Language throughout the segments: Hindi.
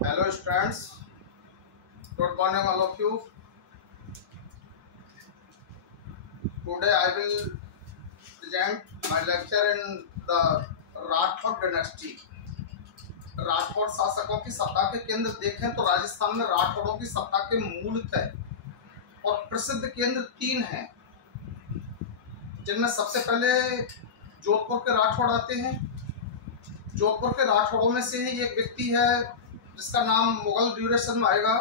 Hello students, good morning all of you. Today I will present my lecture in the Rathore dynasty. Rathore शासकों की सत्ता के केंद्र देखें तो राजस्थान में राठौड़ों की सत्ता के मूल थे और प्रसिद्ध केंद्र 3 हैं, जिनमें सबसे पहले जोधपुर के राठौड़ आते हैं। जोधपुर के राठौड़ों में से ही एक व्यक्ति है जिसका नाम मुगल ड्यूरेशन में आएगा।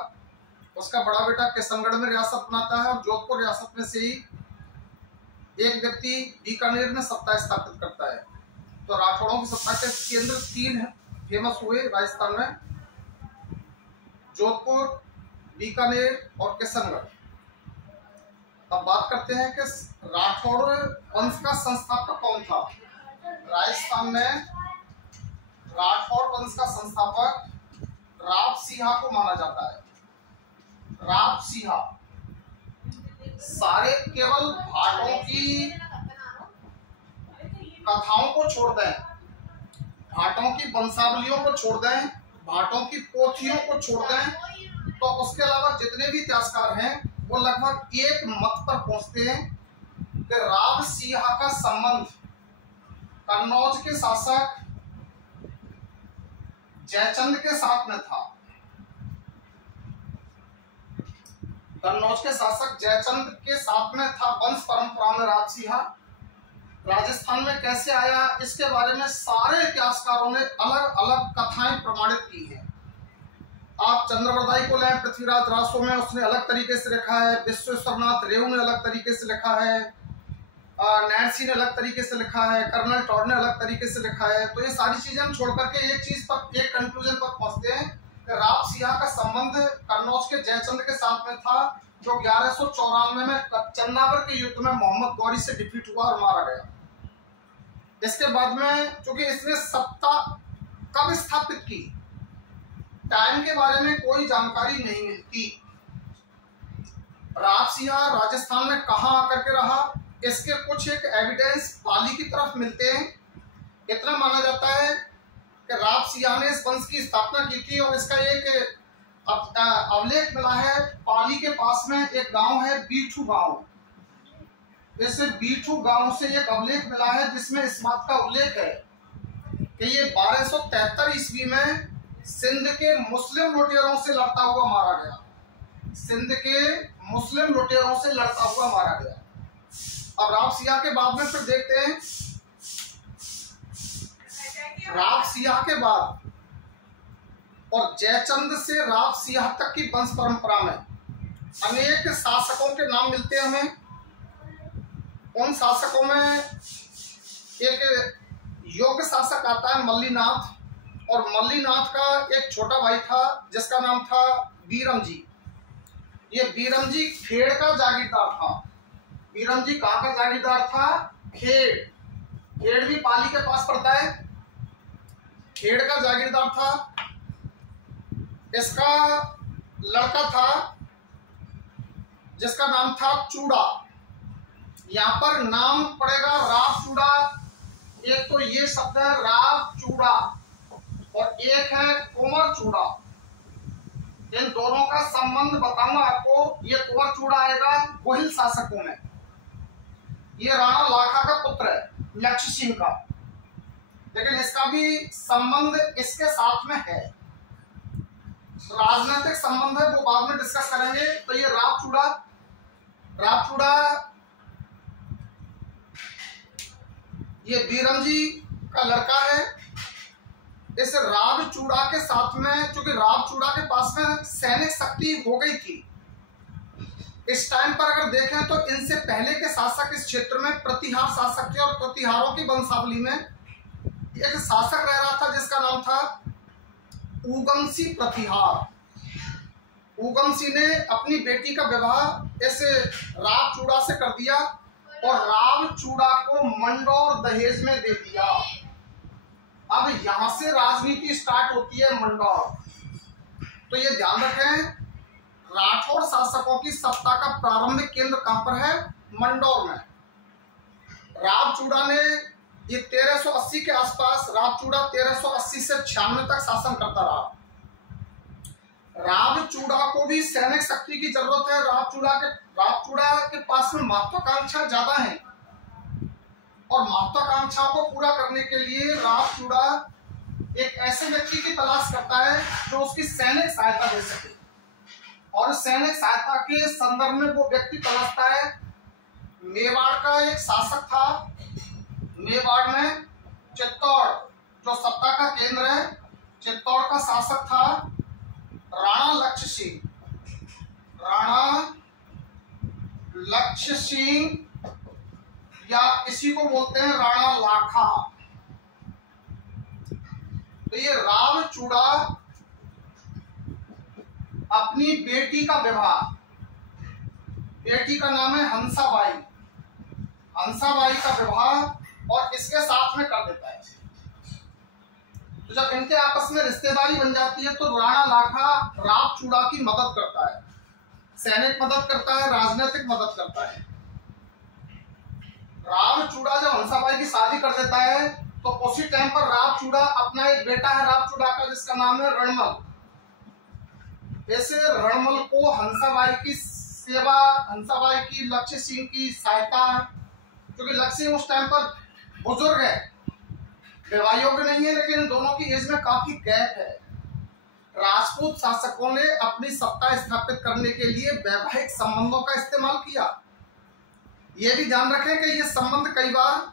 उसका बड़ा बेटा किशनगढ़ में रियासत बनाता है और जोधपुर रियासत में से ही एक व्यक्ति बीकानेर में सत्ता स्थापित करता है। तो राठौड़ों की सत्ता के केंद्र 3 फेमस हुए राजस्थान में, जोधपुर, बीकानेर और किशनगढ़। अब बात करते हैं कि राठौड़ वंश का संस्थापक कौन था। राजस्थान में राठौड़ वंश का संस्थापक राव सिंह को माना जाता है। राव सिंह सारे केवल भाटों की कथाओं को छोड़ दें, भाटों की वंशावलियों को छोड़ दें, भाटों की पोथियों को छोड़ दें, तो उसके अलावा जितने भी इतिहासकार हैं वो लगभग एक मत पर पहुंचते हैं कि राव सिंह का संबंध कन्नौज के शासक जयचंद के साथ में था। कन्नौज के शासक जयचंद के साथ में था। वंश परंपरा में राव सिंह राजस्थान में कैसे आया, इसके बारे में सारे इतिहासकारों ने अलग अलग कथाएं प्रमाणित की हैं। आप चंद्रवरदाई को लें, पृथ्वीराज रासो में उसने अलग तरीके से लिखा है, विश्वेश्वरनाथ रेऊ ने अलग तरीके से लिखा है, नैन्सी ने अलग तरीके से लिखा है, कर्नल टॉड ने अलग तरीके से लिखा है। तो ये सारी चीजें हम छोड़ करके एक चीज पर, एक कंक्लूजन पर पहुंचते हैं कि राव सिंह का संबंध कन्नौज के जयचंद के साथ में था, जो 1194 में चन्नावर के युद्ध में मोहम्मद गौरी से डिफीट हुआ और मारा गया। इसके बाद में चूंकि इसने सत्ता कब स्थापित की, टाइम के बारे में कोई जानकारी नहीं मिलती। राव सिंह राजस्थान में कहां आकर के रहा, इसके कुछ एक एविडेंस पाली की तरफ मिलते हैं। इतना माना जाता है कि राव सिंह ने इस वंश की स्थापना की थी और इसका एक अवलेख मिला है। पाली के पास में एक गांव है बीठू गांव, इस बीठू गांव से एक अवलेख मिला है जिसमें इस बात का उल्लेख है कि ये 1273 ईस्वी में सिंध के मुस्लिम लुटेरों से लड़ता हुआ मारा गया। सिंध के मुस्लिम लुटेरों से लड़ता हुआ मारा गया। अब राव सिंह के बाद में फिर देखते हैं, राव सिंह के बाद और जयचंद से राव सिंह तक की वंश परंपरा में अनेक शासकों के नाम मिलते हैं हमें। उन शासकों में एक योग्य शासक आता है मल्लीनाथ, और मल्लीनाथ का एक छोटा भाई था जिसका नाम था बीरम जी। ये बीरम जी खेड़ का जागीरदार था। बीरम जी कहाँ का जागीरदार था? खेड़। खेड़ भी पाली के पास पड़ता है। खेड़ का जागीरदार था। इसका लड़का था जिसका नाम था चूड़ा। यहाँ पर नाम पड़ेगा राव चूड़ा। एक तो ये शब्द है राव चूड़ा और एक है कुंवर चूड़ा। इन दोनों का संबंध बताऊंगा आपको। ये कुंवर चूड़ा आएगा गोहिल शासकों में। ये राणा लाखा का पुत्र है, लक्ष्य सिंह का, लेकिन इसका भी संबंध इसके साथ में है। राजनीतिक संबंध है, वो बाद में डिस्कस करेंगे। तो ये राव चूड़ा ये बीरम जी का लड़का है। इस राव चूड़ा के साथ में, चूंकि राव चूड़ा के पास में सैनिक शक्ति हो गई थी इस टाइम पर, अगर देखें तो इनसे पहले के शासक इस क्षेत्र में प्रतिहार शासक थे और प्रतिहारों की वंशावली में एक शासक रह रहा था जिसका नाम था ऊगमसी प्रतिहार। ऊगमसी ने अपनी बेटी का विवाह इस राव चूड़ा से कर दिया और राव चूड़ा को मंडौर दहेज में दे दिया। अब यहां से राजनीति स्टार्ट होती है मंडौर। तो ये ध्यान रखें, राठौड़ शासकों की सत्ता का प्रारंभिक केंद्र कहां पर है? मंडौर में। राव चूड़ा ने ये 1380 के आसपास, राव चूड़ा 1380 से 96 तक शासन करता रहा। रावचूड़ा को भी सैनिक शक्ति की जरूरत है। रावचूड़ा के पास में महत्वाकांक्षा ज्यादा है और महत्वाकांक्षा को पूरा करने के लिए रावचूड़ा एक ऐसे व्यक्ति की तलाश करता है जो उसकी सैनिक सहायता दे सके, और सैनिक सहायता के संदर्भ में वो व्यक्ति तलाशता है। मेवाड़ का एक शासक था, मेवाड़ में चित्तौड़ जो सत्ता का केंद्र है, चित्तौड़ का शासक था राणा लक्ष्य सिंह। राणा लक्ष्य सिंह या इसी को बोलते हैं राणा लाखा। तो ये रावचूड़ा अपनी बेटी का विवाह, बेटी का नाम है हंसाबाई, हंसाबाई का विवाह और इसके साथ में कर देता है। तो जब इनके आपस में रिश्तेदारी बन जाती है तो राणा लाखा रावचूड़ा की मदद करता है, सैनिक मदद करता है, राजनीतिक मदद करता है। रावचूड़ा जब हंसाबाई की शादी कर देता है तो उसी टाइम पर रावचूड़ा अपना एक बेटा है रावचूड़ा का जिसका नाम है रणमल। ऐसे रणमल को हंसाबाई की सेवा, हंसाबाई की लक्ष्य सिंह की सहायता, क्योंकि लक्ष्य सिंह उस टाइम पर बुजुर्ग है, विवाह योग्य नहीं है, लेकिन दोनों की एज में काफी गैप है। राजपूत शासकों ने अपनी सत्ता स्थापित करने के लिए वैवाहिक संबंधों का इस्तेमाल किया। यह भी ध्यान रखें कि ये संबंध कई बार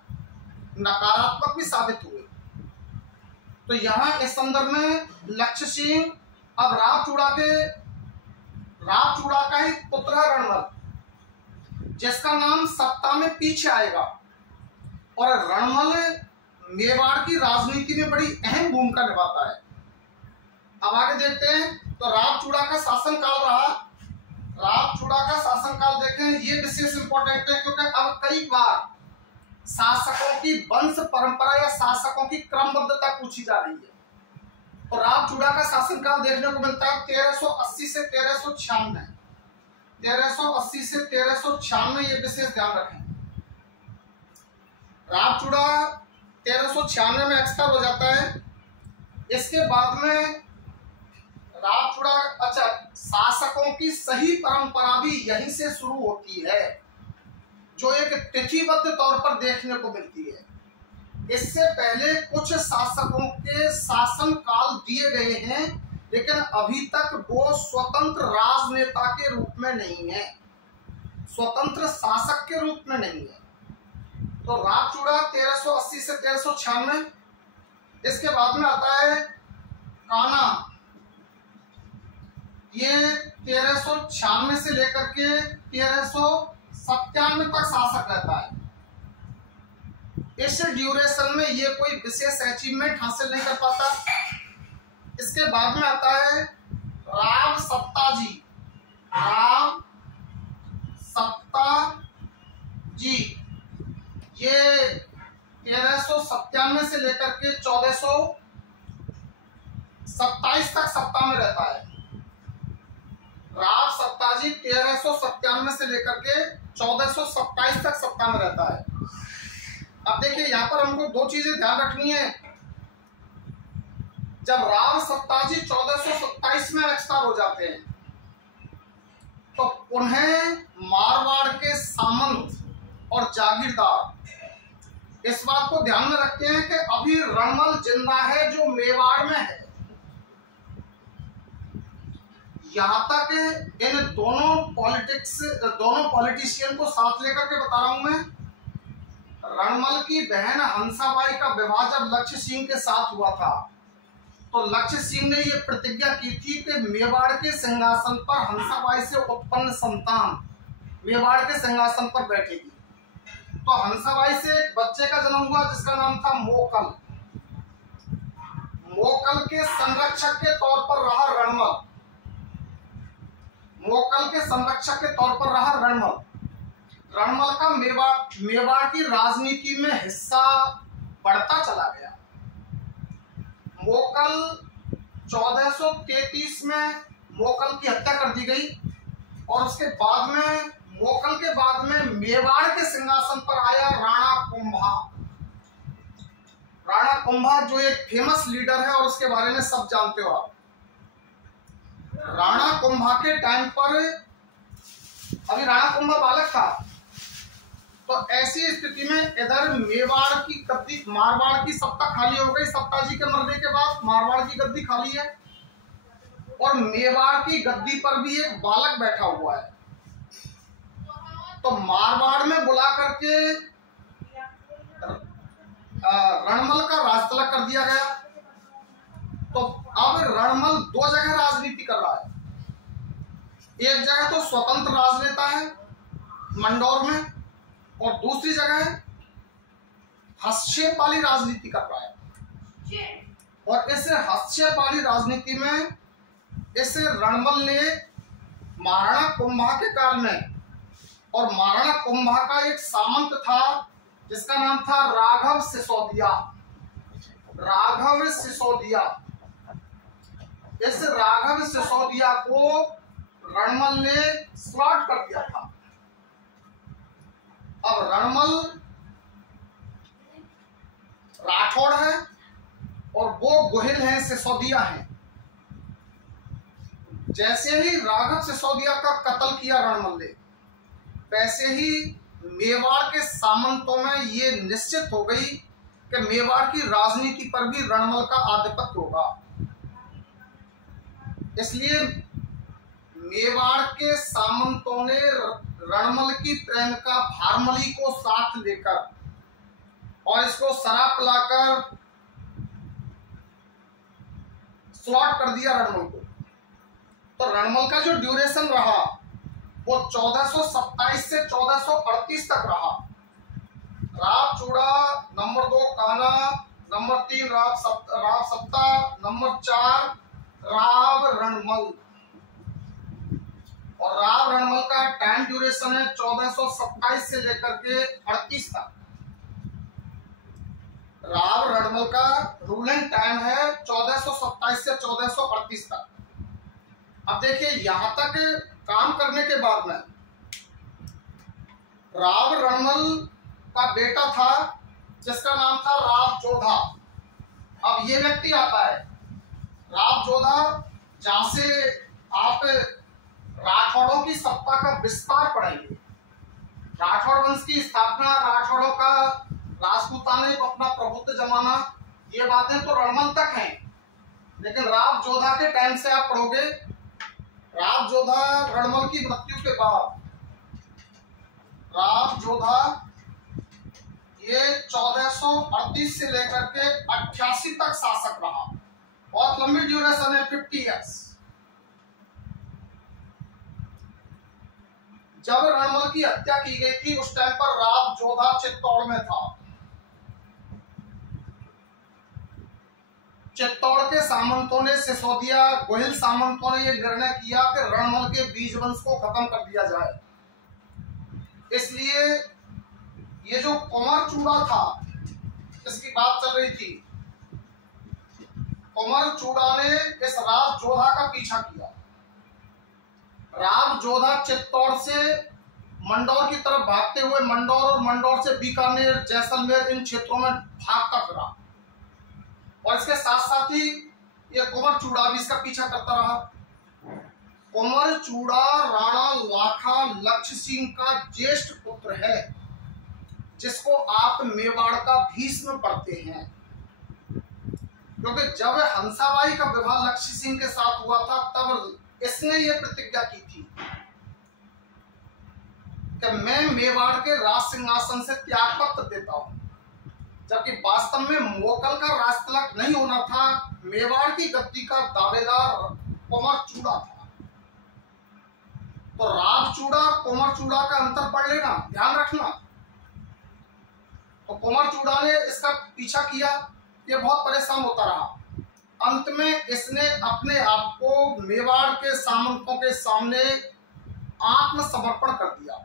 नकारात्मक भी साबित हुए। तो यहाँ इस संदर्भ में लक्ष्य सिंह अब रावचूड़ा का ही पुत्र है रणमल, जिसका नाम सत्ता में पीछे आएगा। और रणमल मेवाड़ की राजनीति में बड़ी अहम भूमिका निभाता है। अब आगे देखते हैं। तो रावचूड़ा का शासनकाल रहा। रावचूड़ा का शासनकाल देखें, ये विशेष इंपॉर्टेंट है क्योंकि अब कई बार शासकों की वंश परंपरा या शासकों की क्रमबद्धता पूछी जा रही है। तो रावचूड़ा का शासनकाल देखने को मिलता है 1380 से 1396। 1380 से 1396 ये विशेष ध्यान रखें। रावचूड़ा 1396 में एक्सपायर हो जाता है। इसके बाद में रावचूड़ा, अच्छा, शासकों की सही परंपरा भी यहीं से शुरू होती है, जो एक तिथिबद्ध तौर पर देखने को मिलती है। इससे पहले कुछ शासकों के शासन काल दिए गए हैं, लेकिन अभी तक वो स्वतंत्र राजनेता के रूप में नहीं है, स्वतंत्र शासक के रूप में नहीं है। तो रावचूड़ा 1380 से 1396। इसके बाद में आता है कान्हा। ये 1396 से लेकर के 1397 तक शासक रहता है। इस ड्यूरेशन में ये कोई विशेष अचीवमेंट हासिल नहीं कर पाता। इसके बाद में आता है राव सत्ताजी। राव सत्ताजी ये 1397 से लेकर के 1427 तक सत्ता में रहता है। राव सत्ताजी 1397 से लेकर के 1427 तक सत्ता में रहता है। अब देखिए, यहाँ पर हमको दो चीजें ध्यान रखनी है। जब राव सत्ताजी 1427 में एक्सपायर हो जाते हैं तो उन्हें मारवाड़ के सामंत और जागीरदार इस बात को ध्यान में रखते हैं कि अभी रणमल जिंदा है जो मेवाड़ में है। यहां तक इन दोनों पॉलिटिशियन को साथ लेकर के बता रहा हूं मैं। रणमल की बहन हंसाबाई का विवाह जब लक्ष्य सिंह के साथ हुआ था तो लक्ष्य सिंह ने यह प्रतिज्ञा की थी कि मेवाड़ के सिंहासन पर हंसाबाई से उत्पन्न संतान मेवाड़ के सिंहासन पर बैठेगी। तो हंसाबाई से एक बच्चे का जन्म हुआ जिसका नाम था मोकल। मोकल के संरक्षक के तौर पर रहा रणमल। मोकल के संरक्षक के तौर पर रहा रणमल। रणमल का मेवाड़ की राजनीति में हिस्सा बढ़ता चला गया। मोकल 1433 में मोकल की हत्या कर दी गई और उसके बाद में मोकल के बाद में मेवाड़ के सिंहासन पर आया राणा कुंभा। राणा कुंभा जो एक फेमस लीडर है और उसके बारे में सब जानते हो आप। राणा कुंभा के टाइम पर, अभी राणा कुंभा बालक था, तो ऐसी स्थिति में इधर मेवाड़ की गद्दी, मारवाड़ की सत्ता खाली हो गई। सत्ता जी के मरने के बाद मारवाड़ की गद्दी खाली है और मेवाड़ की गद्दी पर भी एक बालक बैठा हुआ है। तो मारवाड़ में बुला करके रणमल का राज तिलक कर दिया गया। तो अब रणमल दो जगह राजनीति कर रहा है। एक जगह तो स्वतंत्र राजनेता है मंडौर में, और दूसरी जगह है हस्तक्षेप वाली राजनीति कर रहा है। और इस हस्तक्षेप वाली राजनीति में इस रणमल ने महाराणा कुंभा के काल में, और महाराणा कुंभा का एक सामंत था जिसका नाम था राघव सिसोदिया। राघव सिसोदिया, इस राघव सिसोदिया को रणमल ने स्लॉट कर दिया था। अब रणमल राठौड़ है और वो गोहिल हैं, सिसोदिया हैं। जैसे ही राघव सिसोदिया का कत्ल किया रणमल ने, वैसे ही मेवाड़ के सामंतों में ये निश्चित हो गई कि मेवाड़ की राजनीति पर भी रणमल का आधिपत्य होगा। इसलिए मेवाड़ के सामंतों ने रणमल की प्रेमिका भारमली को साथ लेकर और इसको शराब पिलाकर स्लॉट कर दिया रणमल को। तो रणमल का जो ड्यूरेशन रहा वो 1427 से 1438 तक रहा। राव चूड़ा, नंबर 2 कान्हा, नंबर 3 राव सत्ता, नंबर 4 राव रणमल। और राव रणमल का टाइम ड्यूरेशन है 1427 से लेकर के 38 तक। राव रणमल का रूलिंग टाइम है 1427 से 1438 तक। अब देखिए, यहां तक काम करने के बाद में राव रणमल का बेटा था जिसका नाम था राव जोधा। अब ये व्यक्ति आता है राव जोधा, जहां से आप राठौड़ों की सत्ता का विस्तार पढ़ेंगे। राठौड़ वंश की स्थापना, राठौड़ों का राजपूताना अपना प्रभुत्व जमाना, ये बातें तो रणमल तक हैं। लेकिन राव जोधा के टाइम से आप पढ़ोगे, राव जोधा रणमल की मृत्यु के बाद, राव जोधा ये 1438 से लेकर के 88 तक शासक रहा। बहुत लंबी ड्यूरेशन है, 50 ईयर्स। जब रणमल की हत्या की गई थी उस टाइम पर राव जोधा चित्तौड़ में था। चित्तौड़ के सामंतों ने, सिसोदिया गोहिल सामंतों ने यह निर्णय किया कि रणमल के बीज वंश को खत्म कर दिया जाए। इसलिए ये जो कुंवर चूड़ा था, इसकी बात चल रही थी, कुंवर चूड़ा ने इस राव जोधा का पीछा किया। राव जोधा चित्तौड़ से मंडौर की तरफ भागते हुए मंडौर और मंडौर से बीकानेर, जैसलमेर, इन क्षेत्रों में भागता फिरा। और इसके साथ साथ ही ये कुंवर चूड़ा भी इसका पीछा करता रहा। कुंवर चूड़ा राणा लाखा लक्ष्य सिंह का ज्येष्ठ पुत्र है, जिसको आप मेवाड़ का भीष्म पढ़ते हैं। क्योंकि जब हंसाबाई का विवाह लक्ष्य सिंह के साथ हुआ था, तब इसने ये प्रतिज्ञा की थी कि मैं मेवाड़ के राज सिंहासन से त्याग पत्र देता हूं। जबकि वास्तव में मोकल का राज तिलक नहीं होना था, मेवाड़ की गद्दी का दावेदार कुंवर चूड़ा था। तो राव चूड़ा और कुंवर चूड़ा का अंतर पढ़ लेना, ध्यान रखना। तो कुंवर चूड़ा ने इसका पीछा किया, ये बहुत परेशान होता रहा। अंत में इसने अपने आप को मेवाड़ के सामंतों के सामने आत्मसमर्पण कर दिया।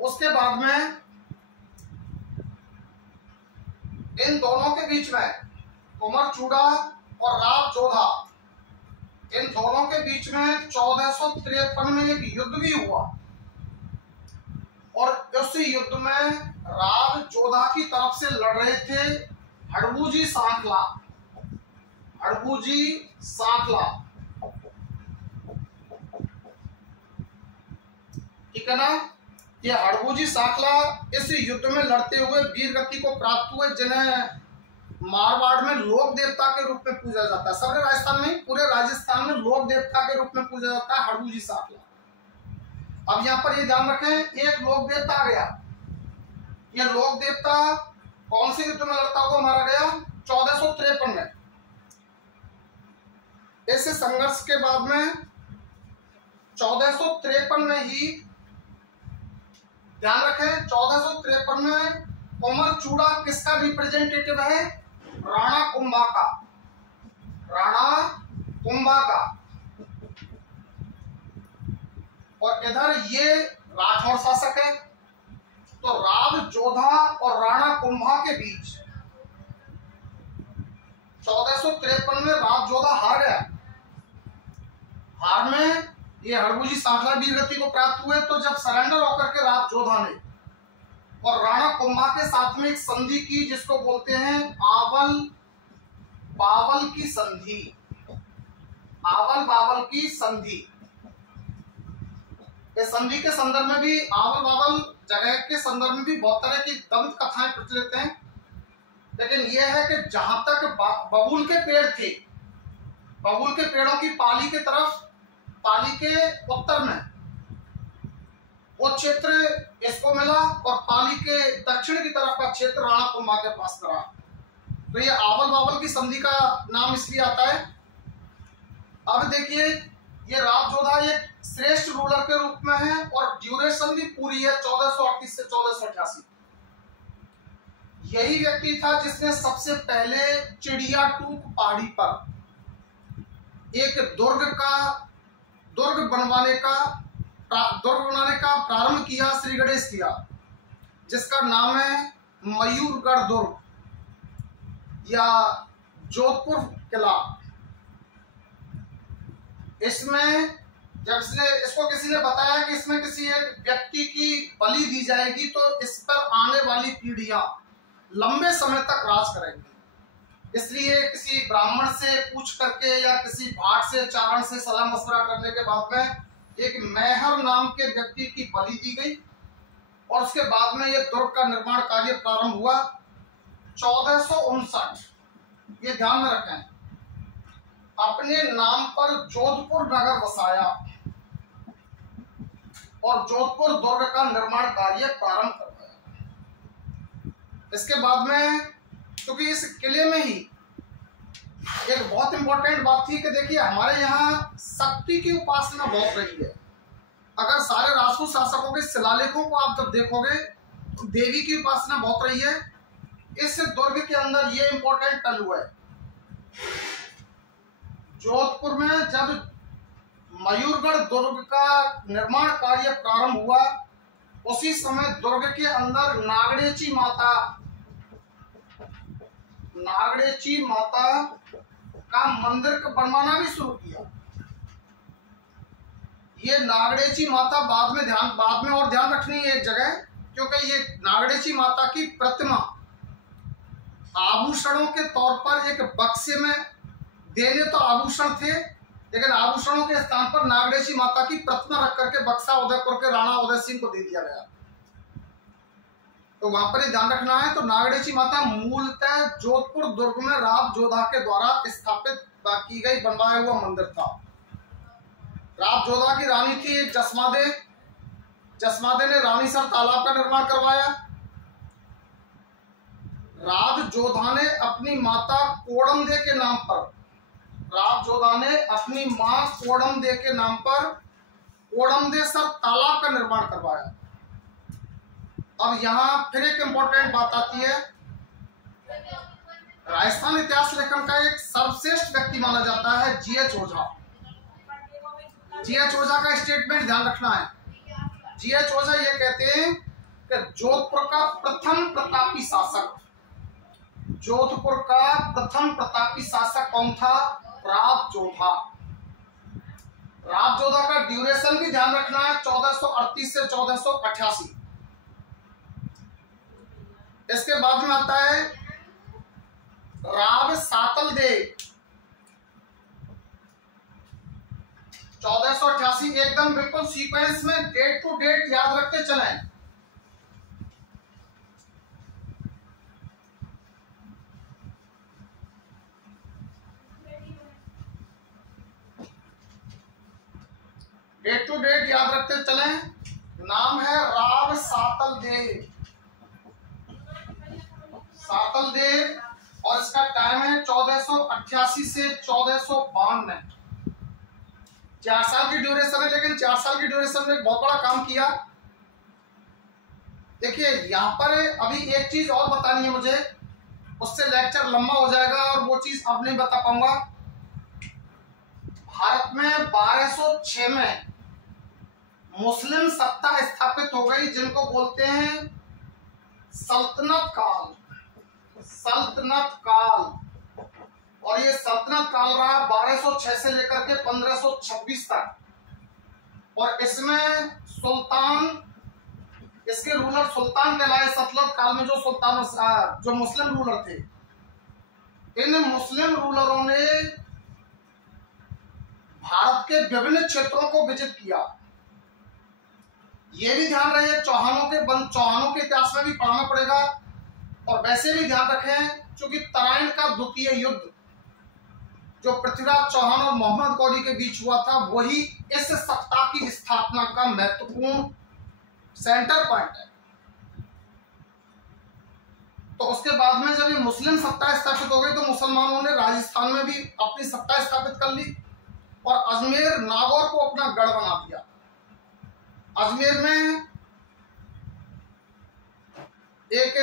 उसके बाद में इन दोनों के बीच में, कुंवर चूड़ा और राव जोधा, इन दोनों के बीच में 1453 में एक युद्ध भी हुआ। और उस युद्ध में राव जोधा की तरफ से लड़ रहे थे हड़बूजी सांखला। हड़बूजी सांखला ठीक है ना। ये हड़बूजी सांखला इस युद्ध में लड़ते हुए वीर गति को प्राप्त हुए, जिन्हें मारवाड़ में लोक देवता के रूप में पूजा जाता है। सारे राजस्थान में, पूरे राजस्थान में लोक देवता के रूप में पूजा जाता है हड़बूजी सांखला। अब यहाँ पर ये ध्यान रखें, एक लोक देवता आ गया। ये लोक देवता कौन से युद्ध में लड़ता हुआ मारा गया? 1453 में। इस संघर्ष के बाद में 1453 में ही, ध्यान रखें, 1453 में कुमारचूड़ा किसका रिप्रेजेंटेटिव है? राणा कुंभा का। राणा कुंभा का। और इधर ये राठौर शासक है। तो राव जोधा और राणा कुंभा के बीच 1453 में राव जोधा हार गया। हार में ये हड़बूजी सांखला वीर गति को प्राप्त हुए। तो जब सरेंडर होकर के राव जोधा ने और राणा कुंभा के साथ में एक संधि की, जिसको बोलते हैं आवल बावल की संधि। आवल बावल की संधि। इस संधि के संदर्भ में भी, आवल बावल जगह के संदर्भ में भी बहुत तरह की दंत कथाएं प्रचलित हैं। लेकिन यह है कि जहां तक बबूल के पेड़ थे, बबूल के पेड़ों की पाली के तरफ, पाली के उत्तर में वो क्षेत्र इसको मिला और पाली के दक्षिण की तरफ का क्षेत्र राणा कुंभा के पास रहा। तो ये आवल बावल की संधि का नाम इसलिए आता है। अब देखिए, ये राव जोधा एक श्रेष्ठ रूलर के रूप में है और ड्यूरेशन भी पूरी है 1438 से 1488। यही व्यक्ति था जिसने सबसे पहले चिड़िया टूक पहाड़ी पर एक दुर्ग बनाने का प्रारंभ किया, श्री गणेश किया, जिसका नाम है मयूरगढ़ दुर्ग या जोधपुर किला। इसमें जब इसको किसी ने बताया कि इसमें किसी एक व्यक्ति की बलि दी जाएगी तो इस पर आने वाली पीढ़ियां लंबे समय तक राज करेंगी। इसलिए किसी ब्राह्मण से पूछ करके या किसी भाट से, चारण से सलाह मशवरा करने के बाद में एक मेहर नाम के व्यक्ति की बलि दी गई और उसके बाद में यह दुर्ग का निर्माण कार्य प्रारंभ हुआ 1459। ये ध्यान में रखें, अपने नाम पर जोधपुर नगर बसाया और जोधपुर दुर्ग का निर्माण कार्य प्रारंभ करवाया। इसके बाद में, क्योंकि इस किले में ही एक बहुत इंपॉर्टेंट बात थी कि देखिए, हमारे यहाँ शक्ति की उपासना बहुत रही है। अगर सारे राजपूत शासकों के शिलालेखों को आप जब देखोगे तो देवी की उपासना बहुत रही है। इस दुर्ग के अंदर ये इंपॉर्टेंट टल हुआ है। जोधपुर में जब मयूरगढ़ दुर्ग का निर्माण कार्य प्रारंभ हुआ, उसी समय दुर्ग के अंदर नागड़ेची माता का मंदिर बनवाना भी शुरू किया। ये नागड़ेची माता बाद में और ध्यान रखनी है एक जगह, क्योंकि ये नागड़ेची माता की प्रतिमा आभूषणों के तौर पर एक बक्से में, देने तो आभूषण थे लेकिन आभूषणों के स्थान पर नागड़ेची माता की प्रतिमा रख करके बक्सा उदयपुर के राणा उदय सिंह को दे दिया गया। तो वहां पर ही ध्यान रखना है। तो नागड़ेची माता मूलतः जोधपुर दुर्ग में राव जोधा के द्वारा स्थापित की गई बनवाया हुआ मंदिर था। राव जोधा की रानी थी जसमादे। जसमादे ने रानीसर तालाब का निर्माण करवाया। राव जोधा ने अपनी माता कोड़मदे के नाम पर, राव जोधा ने अपनी मां कोड़मदे के नाम पर कोड़मदेसर तालाब का निर्माण करवाया। अब यहाँ फिर एक इंपॉर्टेंट बात आती है। राजस्थान इतिहास लेखन का एक सर्वश्रेष्ठ व्यक्ति माना जाता है जीएच ओझा। जीएच ओझा का स्टेटमेंट ध्यान रखना है। जीएच ओझा ये कहते हैं कि जोधपुर का प्रथम प्रतापी शासक, जोधपुर का प्रथम प्रतापी शासक कौन था? राव जोधा। राव जोधा का ड्यूरेशन भी ध्यान रखना है, 1438 से 1488। इसके बाद में आता है राव सातल देव। 1488 एकदम बिल्कुल सीक्वेंस में डेट टू डेट याद रखते चलें। डेट टू डेट याद रखते चलें। नाम है राव सातल देव, सातल देव, और इसका टाइम है 1488 से 1492। 4 साल की ड्यूरेशन है, लेकिन 4 साल की ड्यूरेशन में बहुत बड़ा काम किया। देखिए यहाँ पर अभी एक चीज और बतानी है मुझे, उससे लेक्चर लंबा हो जाएगा और वो चीज अब नहीं बता पाऊंगा। भारत में 1206 में मुस्लिम सत्ता स्थापित हो गई, जिनको बोलते हैं सल्तनत काल, सल्तनत काल। और ये सल्तनत काल रहा 1206 से लेकर के 1526 तक। और इसमें सुल्तान, इसके रूलर सुल्तान कहलाए। सल्तनत काल में जो सुल्तान, जो मुस्लिम रूलर थे, इन मुस्लिम रूलरों ने भारत के विभिन्न क्षेत्रों को विजिट किया। ये भी ध्यान रहे चौहानों के इतिहास में भी पढ़ाना पड़ेगा। और वैसे भी ध्यान रखें, क्योंकि तराइन का द्वितीय युद्ध जो पृथ्वीराज चौहान और मोहम्मद गौरी के बीच हुआ था, वही इस सत्ता की स्थापना का महत्वपूर्ण सेंटर पॉइंट है। तो उसके बाद में जब ये मुस्लिम सत्ता स्थापित हो गई, तो मुसलमानों ने राजस्थान में भी अपनी सत्ता स्थापित कर ली और अजमेर नागौर को अपना गढ़ बना दिया। अजमेर में एक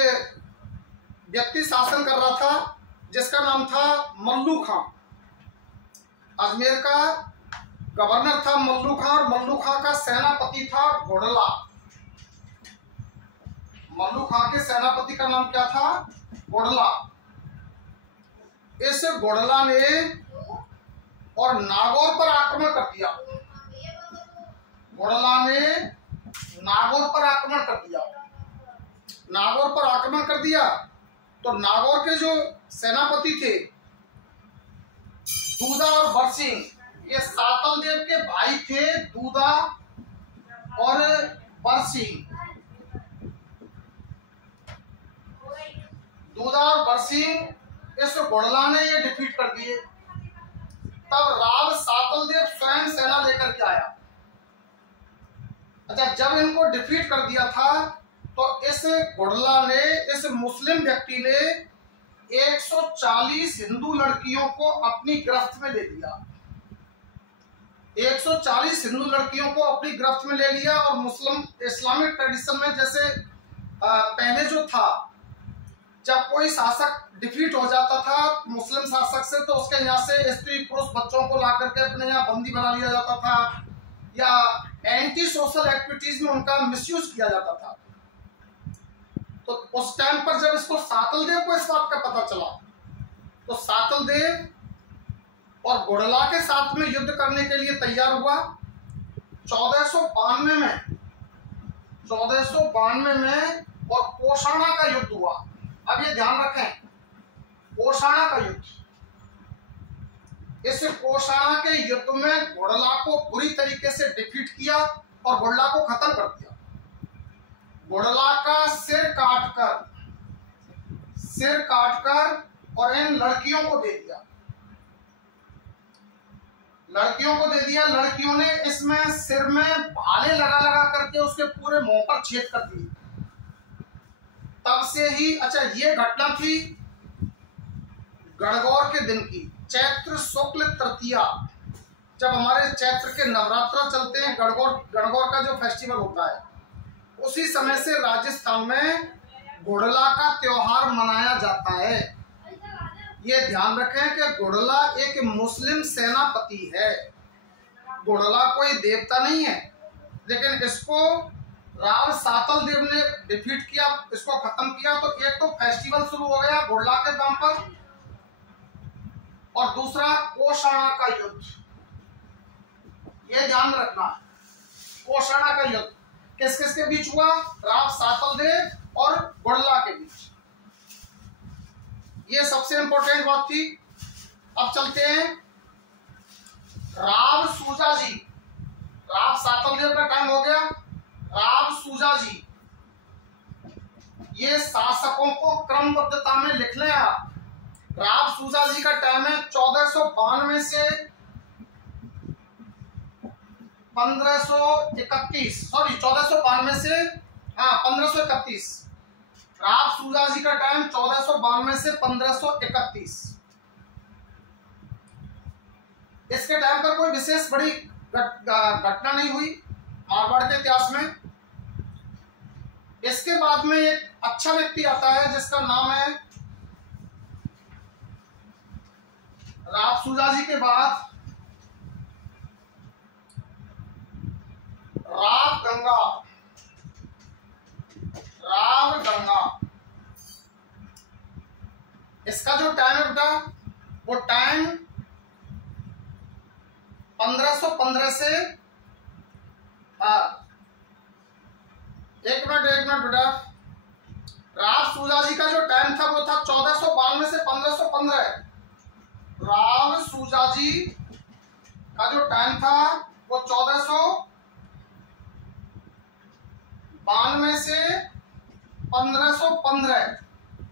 व्यक्ति शासन कर रहा था जिसका नाम था मल्लू खां। अजमेर का गवर्नर था मल्लू खां, और मल्लू खां का सेनापति था घोड़ला। मल्लू खां के सेनापति का नाम क्या था? घोड़ला। इस घोड़ला ने और नागौर पर आक्रमण कर दिया। घोड़ला ने नागौर पर आक्रमण कर दिया। नागौर पर आक्रमण कर दिया तो नागौर के जो सेनापति थे दूधा और बरसिंह, ये सातल देव के भाई थे, दूधा और बरसिंह। दूधा और बरसिंह इस घोड़ला ने ये डिफीट कर दिए। तब राव सातल देव स्वयं सेना लेकर के आया। अच्छा, जब इनको डिफीट कर दिया था तो इस घोड़ला ने, इस मुस्लिम व्यक्ति ने 140 हिंदू लड़कियों को अपनी गिरफ्त में ले लिया। 140 हिंदू लड़कियों को अपनी गिरफ्त में ले लिया। और मुस्लिम इस्लामिक ट्रेडिशन में जैसे पहले जो था, जब कोई शासक डिफीट हो जाता था मुस्लिम शासक से, तो उसके यहाँ से स्त्री पुरुष बच्चों को ला करके अपने यहाँ बंदी बना लिया जाता था, या एंटी सोशल एक्टिविटीज में उनका मिसयूज किया जाता था। तो उस टाइम पर जब इसको सातल देव को इस बात का पता चला, तो सातल देव और घोड़ला के साथ में युद्ध करने के लिए तैयार हुआ। 1492 में और कोषाणा का युद्ध हुआ। अब ये ध्यान रखें, कोषाणा का युद्ध, इस कोषाणा के युद्ध में घोड़ला को बुरी तरीके से डिफीट किया और घोड़ला को खत्म कर दिया। घोड़ला का सिर काटकर और इन लड़कियों को दे दिया। लड़कियों ने इसमें सिर में भाले लगा करके उसके पूरे मुंह पर छेद कर दिए। तब से ही, अच्छा ये घटना थी गणगौर के दिन की, चैत्र शुक्ल तृतीया, जब हमारे चैत्र के नवरात्र चलते हैं, गणगौर का जो फेस्टिवल होता है, उसी समय से राजस्थान में घोड़ला का त्योहार मनाया जाता है। ये ध्यान रखें कि घोड़ला एक मुस्लिम सेनापति है। घोड़ला कोई देवता नहीं है, लेकिन इसको राव सातल देव ने डिफीट किया, इसको खत्म किया। तो एक तो फेस्टिवल शुरू हो गया घोड़ला के नाम पर, और दूसरा कोषाणा का युद्ध। ये ध्यान रखना, कोषाणा का युद्ध किस किस के बीच हुआ? राव सातल देव और घोड़ला के बीच। ये सबसे इंपॉर्टेंट बात थी। अब चलते हैं राव सूजाजी। सूजा जी, ये शासकों को क्रमबद्धता में लिख लें आप। राव सूजा जी का टाइम है 1492 से 1531, सॉरी 1492 से 1531। राव सूजा जी का टाइम 1492 से 1531। इसके टाइम पर कोई विशेष बड़ी घटना नहीं हुई मारवाड़ के इतिहास में। इसके बाद में एक अच्छा व्यक्ति आता है जिसका नाम है, राव सूजा जी के बाद राव गंगा। राव गंगा, इसका जो टाइम है बेटा, वो टाइम 1515 से एक मिनट बेटा, राव सूजा जी का जो टाइम था वो था 1492 से 1515। राव सूजा जी का जो टाइम था वो 1492 से 1515,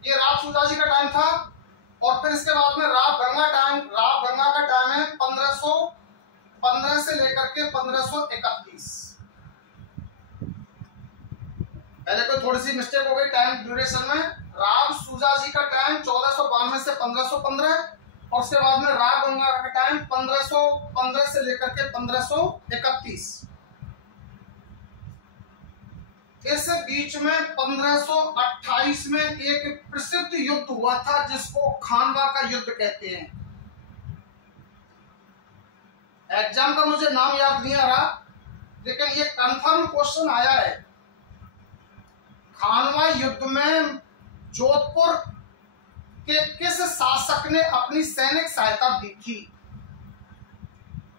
ये राव सूजा जी का टाइम था। और फिर इसके बाद में राव गंगा का टाइम है 1515 से लेकर के 1531। पहले कोई थोड़ी सी मिस्टेक हो गई टाइम ड्यूरेशन में। राव सूजा जी का टाइम 1492 से 1515 और उसके बाद में राव गंगा का टाइम 1515 से लेकर के 1531। इस बीच में 1528 में एक प्रसिद्ध युद्ध हुआ था जिसको खानवा का युद्ध कहते हैं। एग्जाम का मुझे नाम याद नहीं आ रहा, लेकिन ये कंफर्म क्वेश्चन आया है। खानवा युद्ध में जोधपुर के किस शासक ने अपनी सैनिक सहायता दी थी?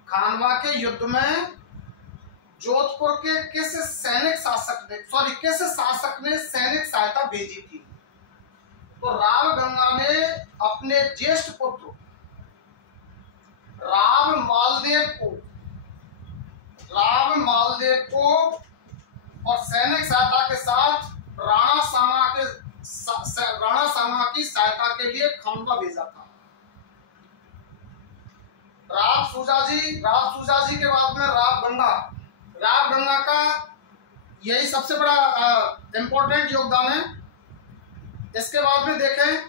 खानवा के युद्ध में जोधपुर के किस शासक ने सैनिक सहायता भेजी थी? तो राव गंगा ने अपने ज्येष्ठ पुत्र राव मालदेव को और सैनिक सहायता के साथ राणा सांगा की सहायता के लिए खानवा भेजा था। राव सूजा जी के बाद में राव गंगा का यही सबसे बड़ा इंपॉर्टेंट योगदान है। इसके बाद में देखें,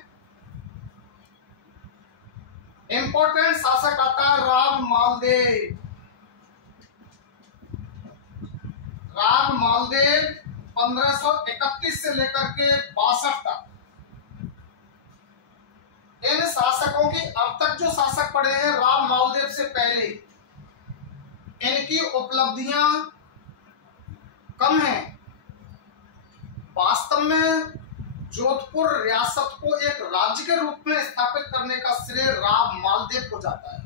इंपॉर्टेंट शासक आता है राव मालदेव 1531 से लेकर के 62 तक। इन शासकों की अब तक जो शासक पड़े हैं राव मालदेव से पहले, इनकी उपलब्धियां कम हैं। वास्तव में जोधपुर रियासत को एक राज्य के रूप में स्थापित करने का श्रेय राव मालदेव को जाता है।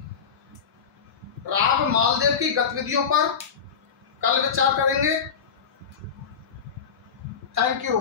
राव मालदेव की गतिविधियों पर कल विचार करेंगे। Thank you.